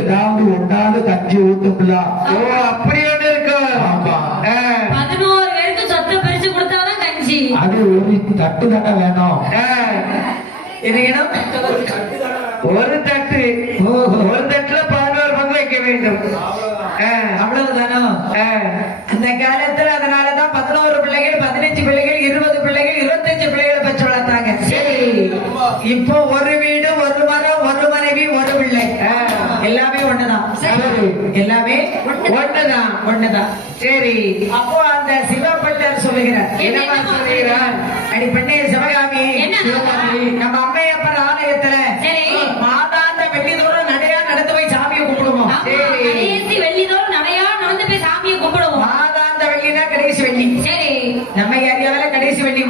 ஏதாவது ஒன்றாவது கஞ்சி ஊத்துக்கலாம். ஓ அப்படி ஒண்ணு இருக்கு. ஆமா 11 பேருக்கு சொத்தை பிரிச்சு கொடுத்தாதான் கஞ்சி. அது ஒரு தட்டு தானே வேணும். ஒரு தட்டு ஒரு தட்டுல 11 பங்கு வைக்க வேண்டும். அவ்வளவுதானோ? அந்த காலத்துல அதனாலதான் 11 பிள்ளைகள் 15 பிள்ளைகள் 20 பிள்ளைகள் 25 பிள்ளைகளை பெற்று வளர்த்தாங்க. சரி, இப்போ ஒரு வீடு ஒரு மரம் ஒரு மனைவி ஒரு பிள்ளை, எல்லாமே ஒண்ணுதான். எல்லாமே ஒண்ணுதான். சரி, அப்போ அந்த சிவப்பட்டர் சொல்லுகிறார், என்னமா சொல்லுகிறார்? அடி பெண்ணே சிவகாமி, நம்ம அம்மையப்பர் ஆலயத்துல மாதாந்த வெள்ளி தோறும் நடையா நடந்து போய் சாமியை கும்பிடுவோம். கடைசி வெள்ளி தோறும் நடையா நடந்து போய் சாமியை கும்பிடுவோம். மாதாந்த வெள்ளினா கடைசி வெள்ளி. சரி, நம்ம ஏரியாவில கடைசி வெள்ளி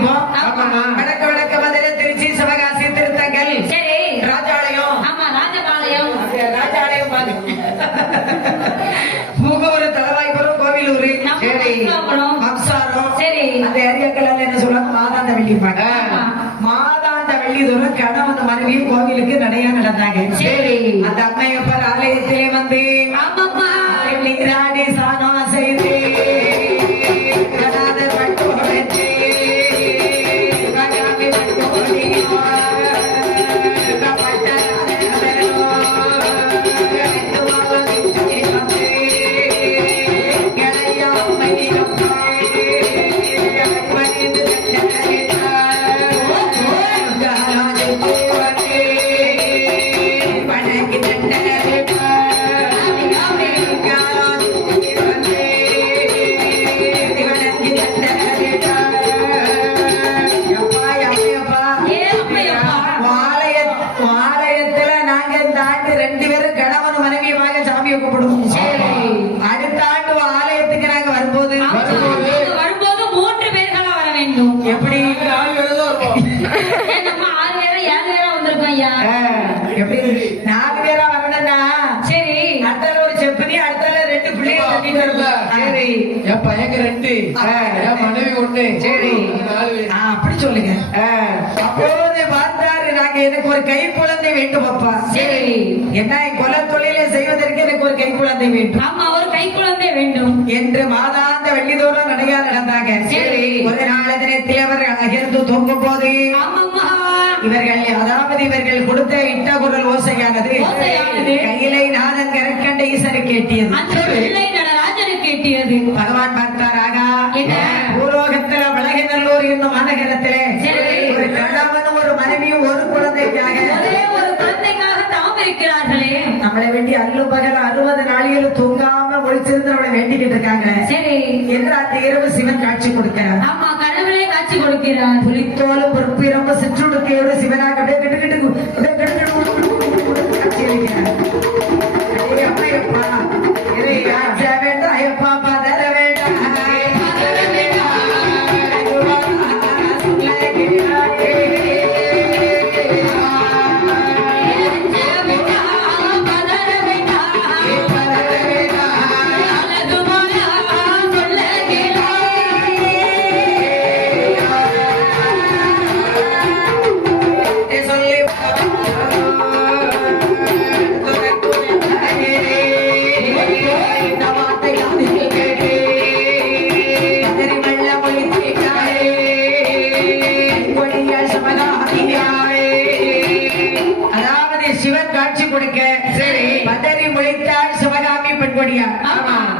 வடக்கு வடக்கு மதுரை திருச்சி சிவகாசி திருத்தங்கல். சரி, ராஜாலயம். ஆமா, ராஜபாளையம். ராஜாலயம் முகூர் தலவாய்புரம் கோவிலூர். சரி, மம்சாரம். சரி, அந்த ஏரியாக்களால என்ன சொல்லுவாங்க? மாதாந்த வெள்ளி. மாதாந்த வெள்ளி தோறும் கணவன் மனைவி கோவிலுக்கு நடையா நடந்தாங்க. சரி, அந்த அம்மையப்பர் ஆலயத்திலே வந்து நீராடி சாணம் செய்து எப்படி 4 பேரா வரணும்னா, சரி, அடுத்தால ஒரு செப்பனி, அடுத்தால 2 பிள்ளைங்க. சரி, என் பையங்க 2, என் மனைவி 1. சரி, அப்படி சொல்லுங்க. அப்போது பார்த்தாரு, நாங்க எனக்கு ஒரு கை குழந்தை வேண்டும் அப்பா. சரி, என்ன கொல தொழிலை செய்வதற்கு எனக்கு ஒரு கை குழந்தை வேண்டும். ஆமா, ஒரு கை குழந்தை வேண்டும் என்று மாதாந்த வெள்ளிதோறும் நடையா நடந்தாங்க. சரி, ஒரு நாள் தினத்தில் அவர் அகிர்ந்து தூங்கும் போது இவர்கள் கொடுத்த இட்ட குரல் ஓசையானது கையிலை நாதன் கரக்கண்ட ஈசனை கேட்டியது. பகவான் பார்த்தாராக, பூலோகத்துல வளகநல்லூர் என்னும் மாநகரத்திலே ஒரு கணவனும் ஒரு மனைவியும் ஒரு குழந்தைக்காக தாம் இருக்கிறார்களே. நம்மளை வேண்டி அல்லு பகல் 60 நாளிகளும் தூங்காம ஒழிச்சிருந்து நம்மளை வேண்டிக்கிட்டு இருக்காங்க. சரி, என்று அந்த இரவு சிவன் காட்சி கொடுக்கிறார். ஆமா, கடவுளே காட்சி கொடுக்கிறார். புலித்தோலும் பொறுப்பிரம்ப சிற்றுடுக்கையோடு சிவனாக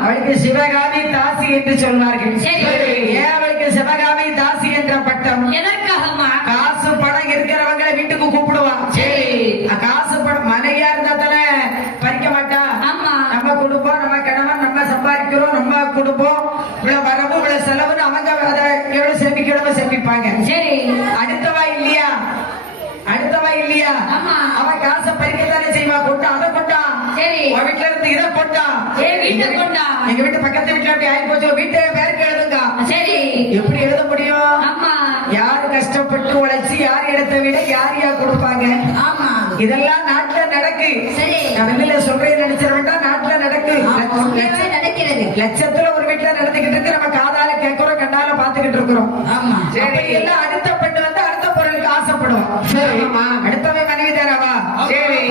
அவளுக்கு சிவகாமி தாசி என்று சொல்வார்கள். ஏன் அவளுக்கு சிவகாமி தாசி என்ற பட்டம்? எதற்காகமா? காசு பணம் இருக்கிறவங்களை வீட்டுக்கு கூப்பிடுவான். சரி, காசு பணம் மனைவியா இருந்தா தானே பறிக்க மாட்டா. நம்ம குடும்பம், நம்ம கணவன், நம்ம சம்பாதிக்கிறோம், நம்ம குடும்பம், இவ்வளவு வரவு இவ்வளவு செலவுன்னு அவங்க அதை எவ்வளவு சேமிக்கணும் சேமிப்பாங்க. சரி, அடுத்தவா இல்லையா? அவன் காசை பறிக்கத்தானே செய்வா. கொண்டா, அதை கொண்டா. சரி, வீட்டுல இருந்து இதை கொண்டா. எங்க வீட்டு பக்கத்து வீட்டுல அப்படி ஆகி போச்சு, வீட்டு பேருக்கு எழுதுங்க. சரி, எப்படி எழுத முடியும்? யாரு கஷ்டப்பட்டு உழைச்சி யார் இடத்தை விட யார் கொடுப்பாங்க? ஆமா, இதெல்லாம் நாட்டுல நடக்கு. சரி, நான் வெளியில சொல்றேன் நினைச்சிட வேண்டாம், நாட்டுல நடக்கு. லட்சத்துல ஒரு வீட்டுல நடந்துகிட்டு இருக்கு, நம்ம காதால கேட்கிறோம், கண்ணால பாத்துக்கிட்டு இருக்கிறோம். ஆமா, சரி, எல்லாம் அடுத்த பெண்ணு வந்து அடுத்த பொருளுக்கு ஆசைப்படுவோம். அடுத்தவன் மனைவி தானவா? சரி,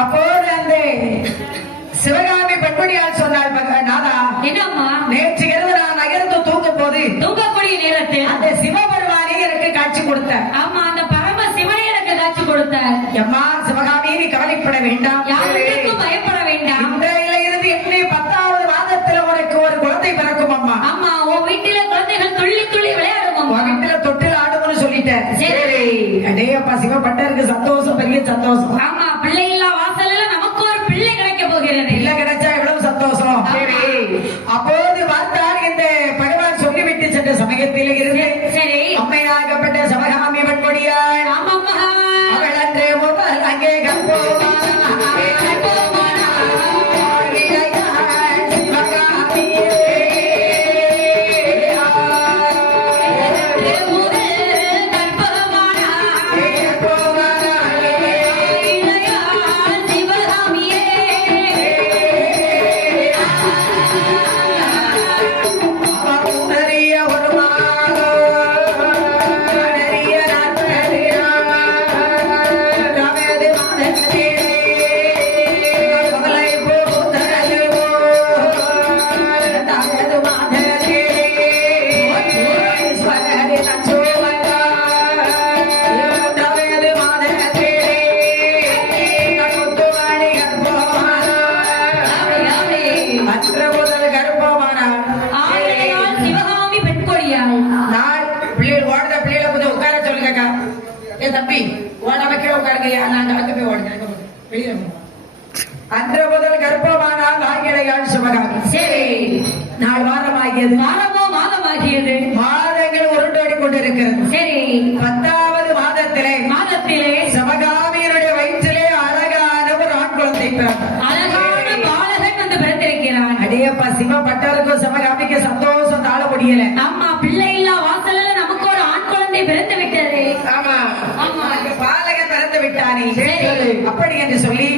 அப்போது அந்த சிவகாமி பெண்மணியால் சொன்னாள் நாதா, என்னம்மா நேற்று இரவு நான் நகர்ந்து தூங்கும் போது தூங்கக்கூடிய நேரத்தில் அந்த சிவபெருமானே எனக்கு காட்சி கொடுத்த. ஆமா அந்த பரம சிவனை எனக்கு காட்சி கொடுத்த. எம்மா சிவகாமி, நீ கவலைப்பட வேண்டாம், யாருக்கும் பயப்பட வேண்டாம். இன்றையில இருந்து இன்னும் 10வது மாதத்துல உனக்கு ஒரு குழந்தை பிறக்கும் அம்மா. ஆமா உன் வீட்டில குழந்தைகள் துள்ளி துள்ளி விளையாடும் உன் வீட்டுல தொட்டில் ஆடும்னு சொல்லிட்டேன். சரி. அடேயப்பா, சிவபட்டருக்கு சந்தோஷம், பெரிய சந்தோஷம். ஆமா பிள்ளை இல்லா வாசல்ல நமக்கு ஒரு பிள்ளை கிடைக்க போகிறது. இல்ல கிடைச்சா எவ்வளவு சந்தோஷம். சரி. அப்போது பார்த்தால் இந்த பகவான் சொல்லிவிட்டு சென்ற சமயத்தில் இருந்து சரி அம்மையாகப்பட்ட சிவகாமி பெண்மணியாள் ஆமாம்மா அவள் அன்றே முதல் அங்கே கற்போமா தம்பி ஓடாம கீழே உட்காருங்க. நான் அங்க போய் ஓடுங்க வெளியே. அன்று முதல் கர்ப்பமானால் ஆகியடையாள் சிவகாமி. சரி. 4 வாரமாகியது. மாதமோ மாதமாகியது. மாதங்கள் உருண்டோடி கொண்டிருக்கிறது. சரி. 10வது மாதத்திலே சிவகாமியினுடைய வயிற்றிலே அழகான ஒரு ஆண் குழந்தை பிறந்தார். அழகான பாலகன் வந்து பிறந்திருக்கிறான். அடேயப்பா, சிவபட்டருக்கும் சிவகாமிக்கு சந்தோஷம் தாழ முடியல. ஆமா பிள்ளை இல்லா வாசல்ல நமக்கு ஒரு ஆண் குழந்தை பிறந்து விட்டது. ஆமா ஆமா பாலகன் பிறந்து விட்டானே. சரி. அப்படி என்று சொல்லி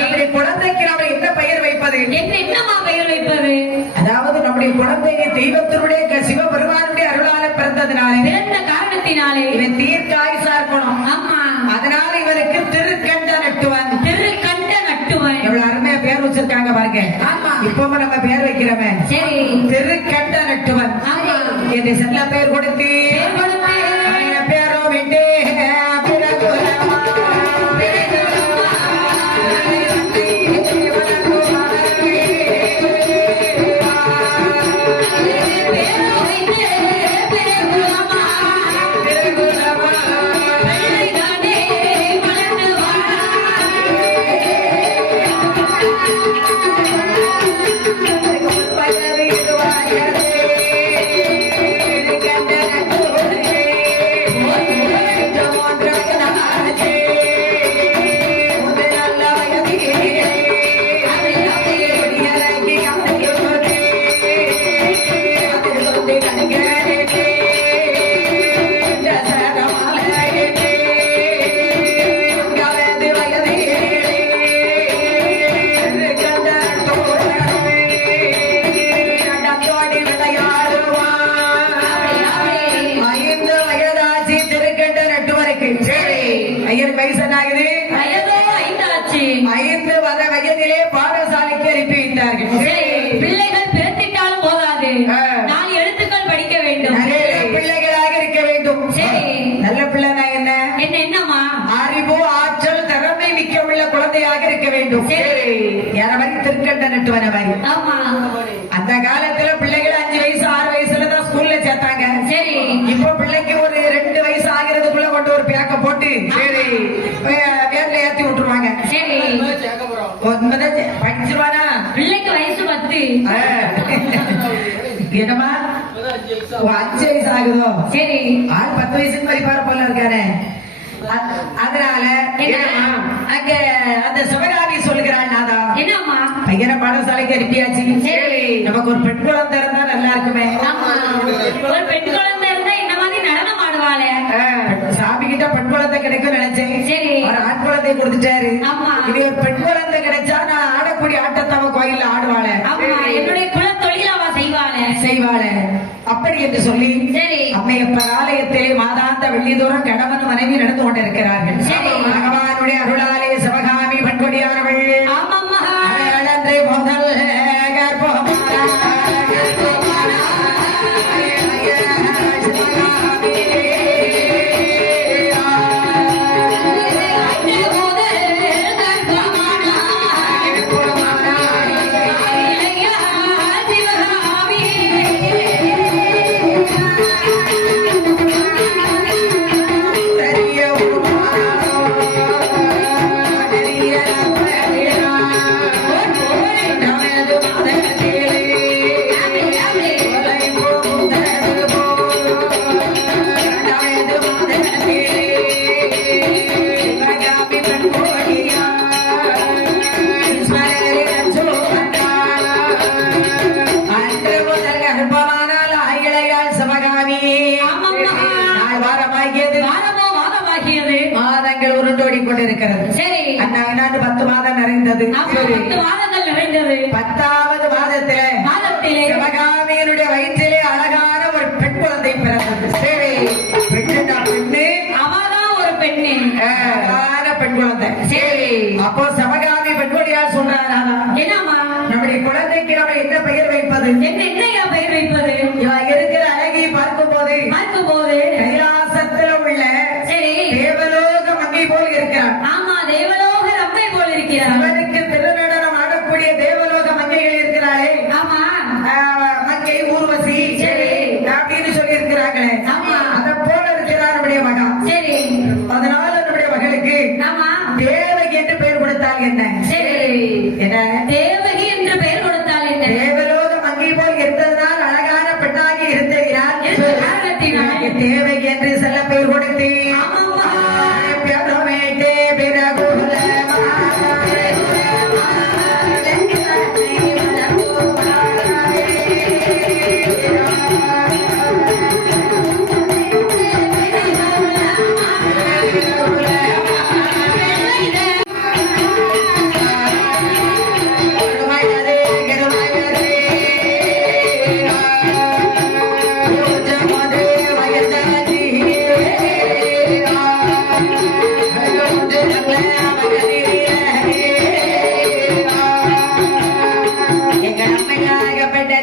நம்முடைய குழந்தைக்கு நாம என்ன பெயர் வைப்பது? என்னமா பெயர் வைப்பது? அதாவது நம்முடைய குழந்தையை தெய்வத்தினுடைய சிவபெருமானுடைய அருளால பிறந்ததினாலே, பிறந்த காரணத்தினாலே இவன் தீர்க்காயுசா இருக்கணும். ஆமா அதனால இவருக்கு திருக்கண்ட நட்டுவன். திருக்கண்ட நட்டுவன். எவ்வளவு அருமையா பேர் வச்சிருக்காங்க பாருங்க. ஆமா. இப்பவும் நம்ம பேர் வைக்கிறவன் சரி. திருக்கண்ட நட்டுவன் என்று செல்ல பேர் கொடுத்து பேரோ விட்டு ஐயர் வயசு என்னாகுது? வயதோ 5 ஆச்சு. 5 வயதிலே பாடசாலைக்கு அனுப்பி வைத்தார்கள். பிள்ளைகள் பிறந்திட்டாலும் போதாது, 4 எழுத்துக்கள் படிக்க வேண்டும். நல்ல பிள்ளைகளாக இருக்க வேண்டும். சரி. நல்ல பிள்ளைனா என்ன? என்னம்மா? அறிவு, ஆற்றல், திறமை மிக்க உள்ள குழந்தையாக இருக்க வேண்டும். யார மாதிரி திருக்கண்ட நட்டுவன மாதிரி. ஆமா. அந்த காலத்துல பிள்ளைகள் 5 வயசு 6 வயசுல தான் ஸ்கூல்ல சேர்த்தாங்க. சரி. இப்போ பிள்ளைக்கு ஒரு 2 வயசு ஆகிறதுக்குள்ள கொண்டு ஒரு பேக்க போட்டு வேன்ல ஏத்தி விட்டுருவாங்க. சரி. படிச்சிருவானா? பிள்ளைக்கு வயசு 10. என்னமா 5 வயசு ஆகுதோ? சரி. ஆள் 10 வயசுக்கு மதிப்பாரு போல இருக்கானே. அதனால என்னம்மா? அங்க அந்த சிவகாமி சொல்லுகிறாள் நாதா என்னம்மா? பையனை பாடசாலைக்கு அனுப்பியாச்சு சரி. நமக்கு ஒரு பெண் குழந்தை இருந்தா நல்லா இருக்குமே ஆமா. ஒரு பெண் குழந்தை இருந்தா இந்த மாதிரி நடனம் ஆடுவாளே. சாமி கிட்ட பெண் குழந்தை கிடைக்கும் நினைச்சேன் சரி. ஒரு ஆண் குழந்தை கொடுத்துட்டாரு ஆமா. இது ஒரு பெண் குழந்தை கிடைச்சா நான் ஆடக்கூடிய ஆட்டத்தை அவ கோயில்ல ஆடுவாளே ஆமா, என்னுடைய குலத்தொழில் அவ செய்வாளே. செய்வாளே அப்படி என்று சொல்லி சரி. அம்மையப்பர் ஆலயத்திலே மாதாந்த வெள்ளிதோறும் கணவன் மனைவி நடந்து கொண்டிருக்கிறார்கள் சரி. பகவானுடைய அருளாலே சிவகாமி பண்பொடியானவள் ஆமாம்மா. அவளன்று முதல் மாதங்கள் உருண்டோடி கொண்டிருக்கிறது. சரி. அண்ணாண்டு 10 மாதம் நிறைந்தது. ஆமா, 10 மாதங்கள் நிறைந்தது. 10வது மாதத்திலே சிவகாமியினுடைய வயிற்றிலே அழகான ஒரு பெண் குழந்தை பிறந்தது. சரி, பெண்ணுடா பெண்ணு, அவதான் ஒரு பெண்ணு. அழகான பெண் குழந்தை. சரி. அப்போ சிவகாமி பெண்கொடியார் சொல்றாரா, என்னம்மா? நம்முடைய குழந்தைக்கு நம்ம என்ன பெயர் வைப்பது? என்னையா பெயர் வைப்பது? இவ இருக்கிற அழகை பார்க்கும் போது கைலாசத்தில் உள்ள சரி தேவலோக மங்கை போல் இருக்கிறார். ஆமா, தேவலோக ரம்பை போல் இருக்கிறார். அவனுக்கு திருநடனம் ஆடக்கூடிய தேவலோக மங்கைகள் இருக்கிறாளே, ஆமா, மங்கை ஊர்வசி சரி அப்படின்னு சொல்லி இருக்கிறாங்களே, ஆமா, அத போல இருக்கிறார் நம்முடைய மகா. சரி. அதனால நம்முடைய மகளுக்கு ஆமா தேவகி என்று பெயர் கொடுத்தால் என்ன? சரி, என்ன தேவகி என்று பெயர் கொடுத்தால் என்ன? தேவலோக மங்கை போல் இருந்ததனால் அழகான பெண்ணாகி இருந்திருக்கிறார். தேவகி என்று செல்ல பெயர் கொடுத்தேன்.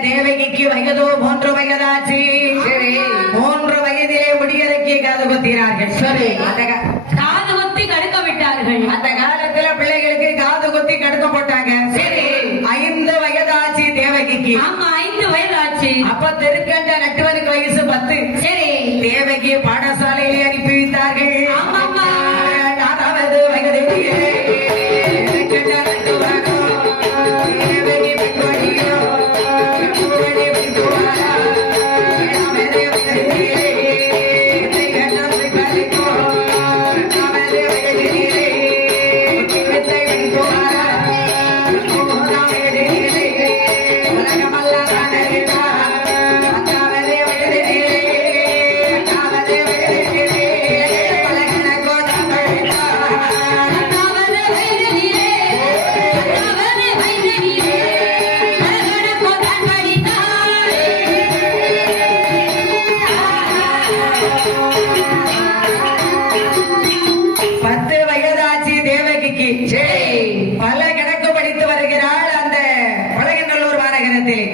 தேவகிக்கு வயதோ 3 வயதாச்சு. 3 வயதிலே முடியறக்கி காது குத்தினார்கள். சரி, காது குத்தி கடுக்க விட்டார்கள். அந்த காலத்துல பிள்ளைகளுக்கு காது குத்தி கடுக்க போட்டாங்க. சரி, 5 வயதாச்சு தேவகிக்கு. ஆமா, 5 வயதாச்சு. அப்ப திருக்கண்ட நட்டுவனுக்கு வயசு 10. சரி, தேவகி பாடசாலையிலே அனுப்பி வைத்தார்கள். ஆமாம்மா. 4வது வயதிலே திருக்கண்ட நட்டுவனோ தேவகி பெண்கொடியோ பல கணக்கு படித்து வருகிறாள் அந்த பழகநல்லூர் மாநகரத்திலே.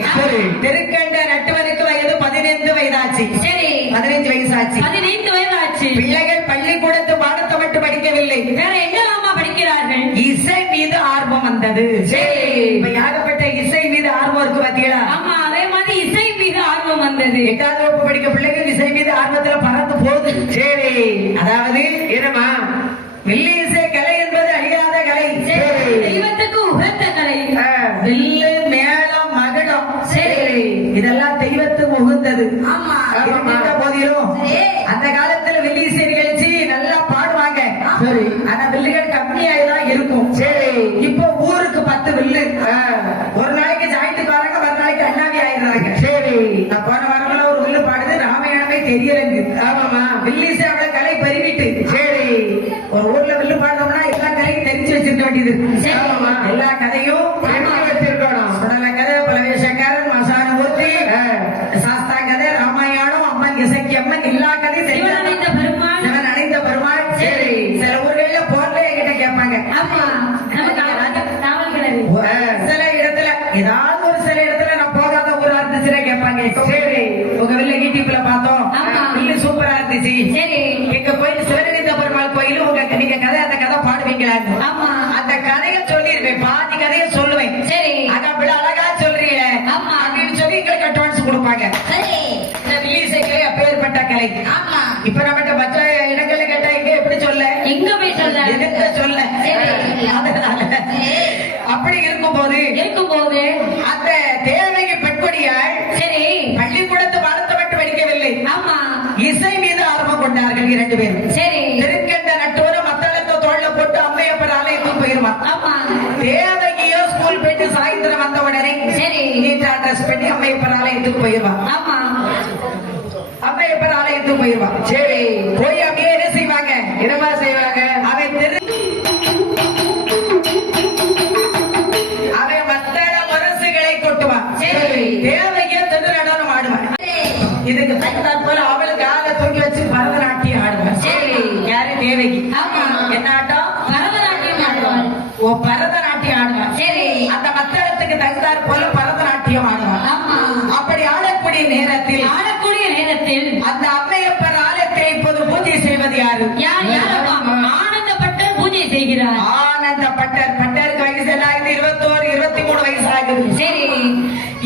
திருக்கண்ட நட்டுவனுக்கு வயது 15 வயதாச்சு. சரி, 15 வயசாச்சு. 15 வயதாச்சு. பிள்ளைகள் பள்ளிக்கூடத்து பாடத்தை மட்டும் படிக்கவில்லை, வேற எங்கெல்லாமா படிக்கிறார்கள்? இசை மீது ஆர்வம் வந்தது. சரி, இப்ப யாகப்பட்ட இசை மீது ஆர்வம் இருக்கு பாத்தீங்களா? ஆமா, அதே மாதிரி இசை மீது ஆர்வம் வந்தது. 8வது வகுப்பு படிக்க பிள்ளைகள் இசை மீது ஆர்வத்துல பறந்து போகுது. சரி, அதாவது என்னமா வெள்ளி இசை கலை என்பது அழியாத கலை. தெய்வத்துக்கு உகந்த கலை. வில்லு மேளம் மகுடம், சரி, இதெல்லாம் தெய்வத்துக்கு உகந்தது. ஆமா, போதிலும் அந்த காலத்துல வெள்ளி இசை நிகழ்ச்சி நல்லா பாடுவாங்க. ஏதாவது ஒரு சில இடத்துல நான் போகாத ஊரா இருந்துச்சுன்னா கேட்பாங்க. சரி, உங்க வீட்டுல யூடியூப்ல பார்த்தோம், ஆமா. வீடு சூப்பரா இருந்துச்சு, சரி. எங்க போயிட்டு சிவகங்கை பெருமாள் கோயில் நீங்க கதை அந்த கதை பாடுவீங்களா? ஆமா. அந்த கதையை சொல்லிருவேன், பாதி கதையை சொல்லுவேன். சரி. அத அப்படி அழகா சொல்றீங்க ஆமா. அப்படின்னு சொல்லி எங்களுக்கு அட்வான்ஸ் கொடுப்பாங்க. சரி. இந்த வில்லிசை கலை அப்பேற்பட்ட கலை. ஆமா. இப்ப நம்மகிட்ட மற்ற இடங்கள்ல கேட்டா எங்க எப்படி சொல்ல, எங்க போய் சொல்ல, எதுக்கு சொல்ல. அதனால அப்படி இருக்கும்போது அந்த தேவகி பெண்கொடியாள் சரி பள்ளிக்கூடத்து பாடத்தை மட்டும் படிக்கவில்லை, ஆமா இசை மீது ஆர்வம் கொண்டார்கள் இரண்டு பேரும். சரி. திருக்கண்ட நட்டோர மத்தளத்தை தோல்ல போட்டு அம்மையப்பர் ஆலயத்துக்கு போயிருவான். ஆமா. தேவகியோ ஸ்கூல் போயிட்டு சாயந்தரம் வந்த உடனே சரி நீட்டா ட்ரெஸ் பண்ணி அம்மையப்பர் ஆலயத்துக்கு போயிருவான். ஆமா. அம்மையப்பர் ஆலயத்துக்கு போயிருவான். சரி, போய் அப்படியே என்ன செய்வாங்க, என்னமா செய்வாங்க, அவன் மத்தள முரசுகளை கொட்டுவான். சரி. தேவகியோ தெரு நடனம் ஆடுவான். இதுக்கு தகுந்தாற் போல அவளுக்கு ஆளை தூக்கி வச்சு பரதநாட்டியம் ஆடுவான். சரி. யாரு, தேவகி. ஆமா. என்ன ஆட்டம், பரதநாட்டியம் ஆடுவாள். ஓ பரதநாட்டியம் ஆடுவான். சரி. அந்த மத்தளத்துக்கு தகுந்தாற் போல பரதநாட்டியம் ஆடுவான். ஆமா. அப்படி ஆடக்கூடிய நேரத்தில் ஆடக்கூடிய நேரத்தில் அந்த அம்மையப்பர் ஆலயத்தை இப்போது பூஜை செய்வது யாரு, யார் யாரப்பா ஆனந்தப்பட்டர் பூஜை செய்கிறார். ஆனந்த பட்டர். பட்டருக்கு வயசு என்ன ஆகுது, 21 23 வயசு ஆகுது. சரி.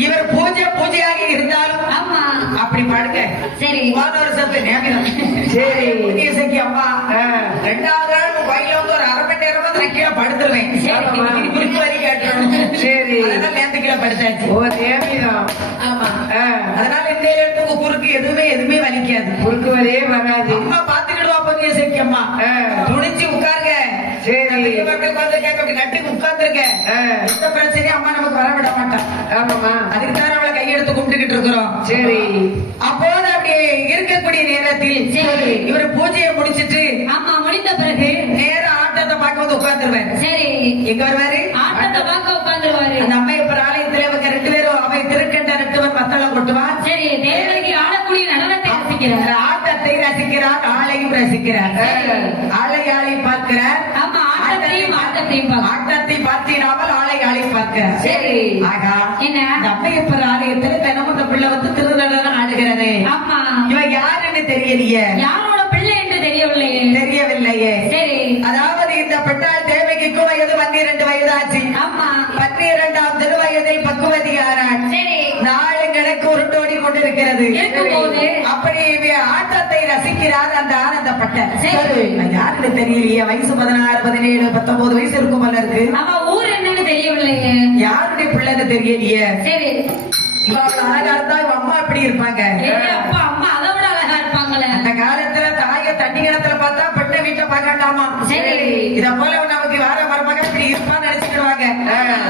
இவர் பூஜையாக இருந்தாலும் ஆமா. அப்படி படுக்க சரி. போன வருஷத்து ஞாபகம். சரி, இசைக்கு அம்மா ரெண்டாவது நாள் கோயில வந்து ஒரு அரை மணி நேரமா நான் கீழே படுத்துருவேன். குறிப்பு வரி கேட்டோம். சரி, அதனால நேரத்து கீழே படுத்தாச்சு. ஓ தேவைதான். ஆமா. அதனால இந்த இடத்துக்கு குறுக்கு எதுவுமே வலிக்காது, குறுக்கு வரையே வராது. அம்மா பாத்துக்கிடுவா போது இசைக்கு அம்மா துணிச்சு உட்காருங்க. சரி, நட்டுக்கு உட்கார்ந்துருக்க, எந்த பிரச்சனையும் அம்மா நமக்கு வர விட மாட்டான். ஆமாமா, அதுக்கு தான் நம்மள கையெடுத்து கும்பிட்டுக்கிட்டு இருக்கிறோம். சரி, அப்போது அப்படி இருக்கக்கூடிய நேரத்தில் சரி இவர் பூஜையை முடிச்சிட்டு ஆமா முடிந்த பிறகு நேரம் ஆட்டத்தை பார்க்க வந்து உட்கார்ந்துருவாரு. சரி. எங்க வருவாரு, ஆட்டத்தை பார்க்க உட்கார்ந்துருவாரு. அந்த அம்மையப்பர் ஆலயத்துல இவங்க ரெண்டு பேரும் அவை திருக்கண்ட நட்டுவன் மத்தளம் கொட்டுவான். சரி. தேவகி ஆடக்கூடிய நடனத்தை ரசிக்கிறார், ஆட்டத்தை ரசிக்கிறார், ஆளையும் ரசிக்கிறார். ஆளை பார்க்கிறார். ஆமா. ஆட்டத்தையும் ஆட்டத்தை பார்த்திடாமல் ஆளை பார்க்கிறார். சரி. ஆகா, என்ன இந்த அம்மையப்பர் ஆலயத்துல தினமும் இந்த பிள்ளை வந்து திருநடனம் ஆடுகிறது. ஆமா. இவன் யாருன்னு தெரியலையே, யாரோட பிள்ளை என்று தெரியவில்லையே. சரி. அதாவது இந்த பெண்ணால் தேவகிக்கு வயது 12 வயதாச்சு. ஆமா. 12ஆம் திருவயதில் பக்குவதி ஆனாள். சரி. நாளை கணக்கு உருண்டோடி கொண்டிருக்கிறது. இருக்கும்போது அப்படி ஆட்டத்தை ரசிக்கிறார் அந்த ஆனந்தப்பட்ட. சரி. யாருன்னு தெரியலையே, வயசு 16 17 19 வயசு இருக்கும் போல இருக்கு. அவ ஊர் என்னன்னு தெரியவில்லைங்க, யாருடைய பிள்ளைன்னு தெரியலையே. சரி. இவ அழகா இருந்தா இவ அம்மா எப்படி இருப்பாங்க, அப்பா அம்மா அதை விட அழகா இருப்பாங்களே. அந்த காலத்துல தாய தண்ணி கிணத்துல பார்த்தா பெண்ணை வீட்டை பார்க்கண்டாமா. சரி. இத போல நமக்கு வார மருமக இப்படி இருப்பான்னு நினைச்சுக்கிடுவாங்க.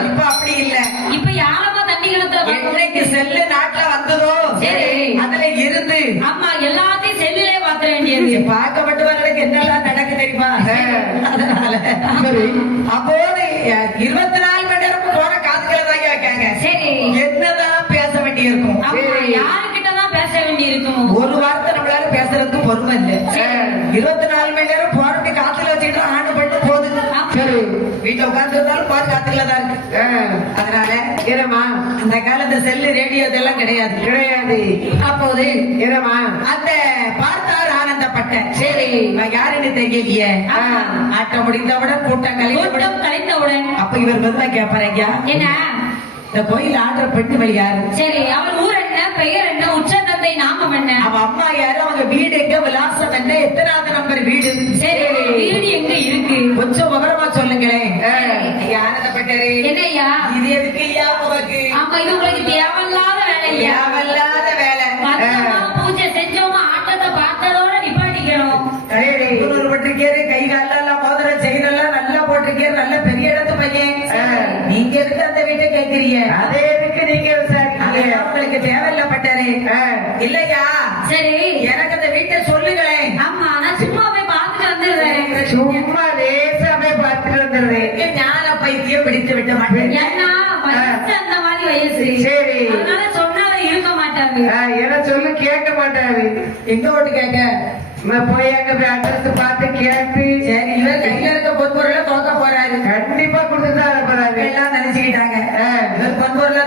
இப்ப அப்படி இல்ல. இப்ப யாரம்மா தண்ணி கிணத்துல இன்னைக்கு செல்லு நாட்டுல வந்ததோ, சரி அதுல இருந்து ஆமா எல்லாத்தையும் செல்லிலே பாத்த வேண்டியது. பார்க்கப்பட்டு வர்றதுக்கு என்னெல்லாம் நடக்கு தெரியுமா. அதனால அப்போது 24 மணி நேரம் போற காதுகளை தாங்க வைக்காங்க. சரி. என்னதான் பேச வேண்டி இருக்கும், யாருக்கிட்டதான் பேச வேண்டி இருக்கும். ஒரு வார்த்தை நம்மளால பேசுறதுக்கு பொறுமை இல்ல. 24 மணி நேரம் போறதுக்கு காத்துல வச்சுக்கிட்டு ஆண்டு பண்ணு போகுது. சரி, வீட்டுல உட்கார்ந்து இருந்தாலும் பாரு காத்துக்குள்ள தான் இருக்கு. அதனால ஏறமா அந்த காலத்து செல்லு ரேடியோ இதெல்லாம் கிடையாது. அப்போது ஏறமா அந்த பார்த்தார் ஆனந்தப்பட்ட. சரி, யாருன்னு தெரியலையே. ஆட்டம் முடிந்தவுடன் கூட்டம் கலைந்தவுடன் அப்ப இவர் வந்து கேட்பாருங்க, என்ன இந்த கோயில் ஆடுற பெண்ணு யாரு, சரி அவள் ஊர் என்ன, பெயர் என்ன, உச்ச தந்தை நாமம் என்ன, அவன் அம்மா யாரு, அவங்க வீடு எங்க, விலாசம் என்ன, எத்தனாவது நம்பர் வீடு, சரி வீடு எங்க இருக்கு, கொஞ்சம் விவரமா சொல்லுங்களேன். ஆனந்தப்பட்டரு, என்னையா இது எதுக்கு ஐயா உங்களுக்கு? ஆமா இது உங்களுக்கு தேவையில்லாத வேலை, தேவையில்லாத வேலை. பூஜை செஞ்சோமா ஆட்டத்தை பார்த்ததோட நிப்பாட்டிக்கணும். பட்டிருக்கேரு, கை காலெல்லாம் மோதிர செய்தெல்லாம் நல்லா போட்டிருக்கேரு, நல்ல பெரிய இடத்து பையன். நீங்க இருக்கு அந்த வீட்டை கேட்கிறீங்க, அதே இருக்கு நீங்க விசாரிக்கிறீங்க, உங்களுக்கு தேவையில்ல பட்டாரு இல்லையா. சரி எனக்கு அந்த வீட்டை சொல்லுங்களேன். ஆமா நான் சும்மா போய் பார்த்துட்டு வந்துடுறேன், சும்மா லேசா போய் பார்த்துட்டு வந்துடுறேன். ஞான பைத்தியம் பிடித்து விட்ட மாட்டேன், ஏன்னா வயசு அந்த மாதிரி வயசு. சரி அதனால சொன்னா இருக்க மாட்டாரு, ஏன்னா சொல்லு கேட்க மாட்டாரு. எங்க ஓட்டு கேட்க போய் அங்க போய் அட்ரஸ் பார்த்து கேட்டு, சரி இவர் கையில இருக்க பொன்பொருளை தோக்க போறாரு, கண்டிப்பா கொடுத்துதான் போறாரு எல்லாம் நினைச்சுக்கிட்டாங்க. இவர் பொன்பொருளை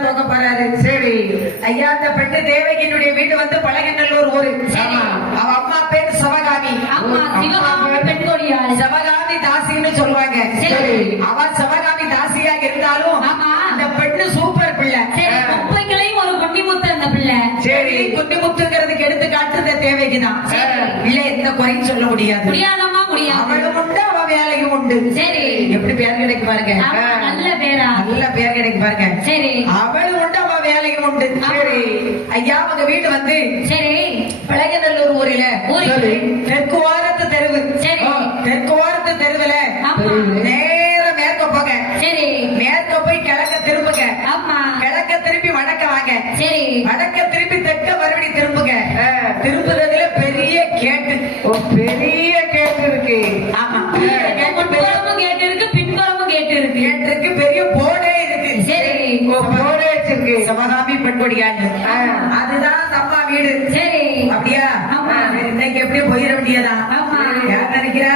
ஆனந்தப்பட்டு தேவகியினுடைய வீடு வந்து பழகநல்லூர் ஊரு. ஆமா. அவ அம்மா பேர் சிவகாமி. ஆமா சிவகாமி பெண் கொடியாள். சிவகாமி தாசின்னு சொல்லுவாங்க. சரி. அவ சிவகாமி தாசியா இருந்தாலும் ஆமா. இந்த பெண்ணு சூப்பர் பிள்ளை. சரி குப்பைகளையும் ஒரு குட்டிமுத்து அந்த பிள்ளை. சரி குட்டிமுத்துங்கிறதுக்கு எடுத்துக்காட்டு இந்த தேவகிதான். சரி. இல்ல எந்த குறையும் சொல்ல முடியாது. முடியாதம்மா முடியாது. அவளும் உண்டு அவ வேலையும் உண்டு. சரி. எப்படி பேர் கிடைக்கு பாருங்க. ஆமா, நல்ல பேரா. நல்ல பேர் கிடைக்கு பாருங்க. சரி. அவளும் உண்டு அவ வேலையும் உண்டு. சரி ஐயா அவங்க வீடு வந்து சரி பழகநல்லூர் ஊரில ஊரில். தெற்கு ஓரத்து தெருவு. சரி. தெற்கு ஓரத்து தெருவுல ஆமா. நேர மேற்க போங்க. சரி. மேற்க போய் கிழக்க திரும்புங்க. ஆமா. கிழக்க திருப்பி வடக்க வாங்க. சரி. வடக்க திருப்பி தெற்க மறுபடி திரும்புங்க. திரும்புறதுல பெரிய கேட்டு. பெரிய கேட்டு இருக்கு. ஆமா முன்புறமும் கேட்டு இருக்கு பின்புறமும் கேட்டு இருக்கு. கேட்டு இருக்கு பெரிய போர்டே இருக்கு. சரி. போர்டே வச்சிருக்கு. சிவகாமி பெண்கொடியாண்டு. அதுதான் அம்மா வீடு. சரி. அப்படியா? ஆமா. இன்னைக்கு எப்படி போயிட வேண்டியதான். ஆமா. யார் நினைக்கிறா?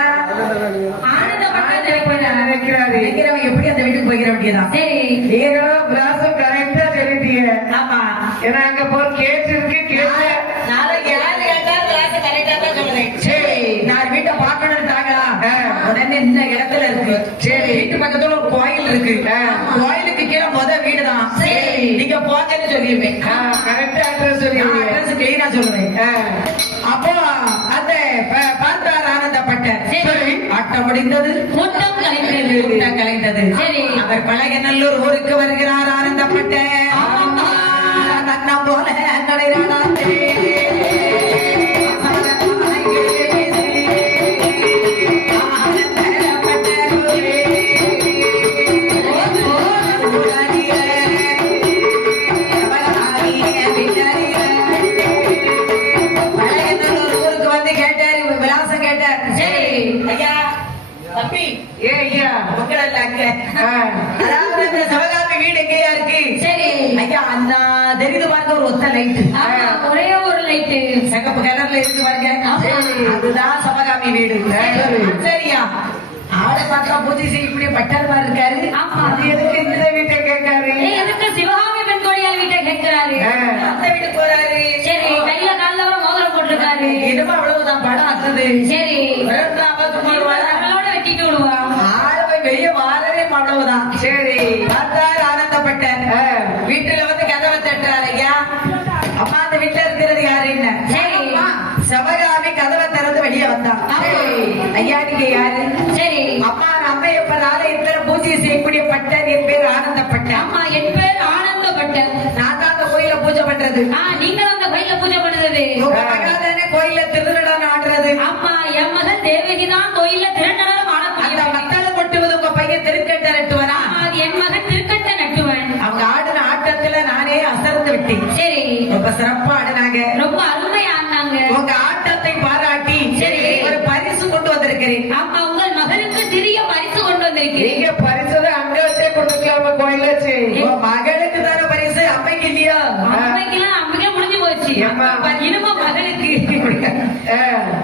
ஆனந்தப்பட்டு நினைக்கிறார். நினைக்கிறவன் எப்படி அந்த வீட்டுக்கு போயிட வேண்டியதான். சரி. நீங்களும் பிராசம் கரெக்டா சொல்லிட்டீங்க. ஆமா. ஏன்னா அங்க போய் கேட்டு இருக்கு கேட்டு. நாளைக்கு யாரு கேட்டாலும் கிளாஸ் கரெக்டா தான் சொல்றேன். சரி நான் வீட்டை பார்க்கணும்ட்டாங்களா? உடனே இந்த இடத்துல இருக்கு. சரி வீட்டு பக்கத்துல ஒரு கோயில் இருக்கு. கோயிலுக்கு கீழே வீடுதான். சரி. நீங்க போங்கன்னு சொல்லிருவேன். கரெக்டா அட்ரஸ் சொல்லிடுங்க. அட்ரஸ் கிளீனா சொல்றேன். அப்போ அந்த பார்த்தார் ஆனந்தப்பட்டார். சரி. ஆட்டம் முடிந்தது. கூட்டம் கலைந்தது. கூட்டம் கலைந்தது. சரி. அவர் பழகநல்லூர் ஊருக்கு வருகிறார் ஆனந்தப்பட்ட. ஆமா. நன்னம் போல நடைநாடாத்தே. தம்பி ஏ ஐயா உங்களல்ல அங்க. அதாவது இந்த சிவகாமி வீடு எங்கேயா இருக்கு? சரி. ஐயா அந்த தெரியுது பாருங்க ஒரு ஒத்த லைட். ஆமா, ஒரே ஒரு லைட்டு சிகப்பு கலர்ல இருக்கு பாருங்க. ஆமா. அதுதான் சிவகாமி வீடு. சரியா? ஆளை பார்த்தா பூஜை செய்யக்கூடிய பட்டர் மாதிரி இருக்காரு. ஆமா. அது எதுக்கு இந்த வீட்டை கேட்காரு? எதுக்கு சிவகாமி பெண் கொடியால் வீட்டை கேட்கிறாரு? அந்த வீட்டுக்கு போறாரு. சரி கையில கால்ல வர மோதிரம் போட்டிருக்காரு. இதுவும் அவ்வளவுதான் படம் ஆக்குது. சரி அவளோட வெட்டிட்டு விடுவா. ஆளவை வெளியே வாரவே அவ்வளவுதான். சரி பார்த்தார் ஆனந்தப்பட்ட. வீட்டுல வந்து கதவை தட்டுறாரு. ஐயா அம்மா அந்த வீட்டுல இருக்கிறது யாருன்னு. சரி. சிவகாமி கதவை திறந்து வெளியே வந்தான். ஐயா நீங்க யாரு? சரி. அம்மா நம்ம எப்ப ஆலயத்துல பூஜை செய்யக்கூடிய பட்டர். என் பேர் ஆனந்தப்பட்டேன். ஆமா என் பேர் ஆனந்தப்பட்டேன். நான் தான் அந்த கோயில பூஜை பண்றது. நீங்கள் அந்த கோயில பூஜை பண்ணுறது. உங்க மகளாதானே கோயில திருநடம் ஆடுறது. ஆமா என் மகன் தேவகி தான் கோயில திருநடம் அந்த ஆடக்கூடிய. மத்தாளம் கொட்டுவது உங்க பையன் திருக்கட்ட நட்டுவனா? அது என் மகன் திருக்கட்ட நட்டுவன். அவங்க ஆடின ஆட்டத்துல நானே அசர்ந்து விட்டேன். சரி. ரொம்ப சிறப்பா ஆடினாங்க. ரொம்ப அருமையா ஆனாங்க. உங்க ஆட்டத்தை பாராட்டி சரி. ஒரு பரிசு கொண்டு வந்திருக்கிறேன். ஆமா உங்கள் மகனுக்கு சிறிய பரிசு கொண்டு வந்திருக்கிறேன். நீங்க பரிசு அங்க வச்சே கொடுத்துக்கலாமா கோயில வச்சு? உங்க மகளுக்கு தானே பரிசு, அம்மைக்கு இல்லையா? அம்மைக்கெல்லாம் அம்மைக்கே முடிஞ்சு போச்சு. ஏம்மா? இனிமே மகனுக்கு.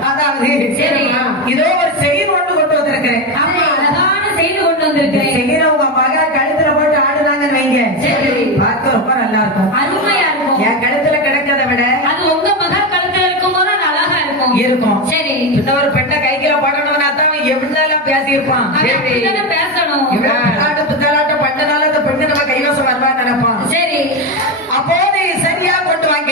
அதாவது சரி. இதோ ஒரு செயின் ஒன்று கொண்டு வந்திருக்கிறேன். ஆமா அழகான செய்தி கொண்டு வந்திருக்கிறேன். செயினை உங்க மக கழுத்துல போட்டு ஆடுனாங்கன்னு வைங்க. சரி. பார்க்க ரொம்ப நல்லா இருக்கும். அருமையா இருக்கும். என் கழுத்துல கிடக்கிறத விட அது உங்க மகன் கழுத்துல இருக்கும் போது அது அழகா இருக்கும். இருக்கும். சரி. இன்னொரு பெண்ணை கைக்குள்ள போடணும்னா தான் அவன் எப்படினாலும் பேசியிருப்பான். அவன் அப்படித்தானே பேசணும். இவ்வளவு புத்தாலாட்டம் பண்ணனால அந்த பெண்ணு நம்ம கைவசம் வருவான்னு நினைப்பான். சரி. அப்போது சரியா கொண்டு வாங்க.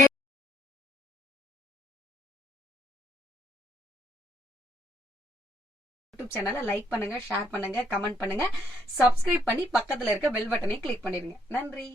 யூடியூப் சேனலை லைக் பண்ணுங்க, ஷேர் பண்ணுங்க, கமெண்ட் பண்ணுங்க, சப்ஸ்கிரைப் பண்ணி பக்கத்துல இருக்க பெல் பட்டனை கிளிக் பண்ணிடுங்க. நன்றி.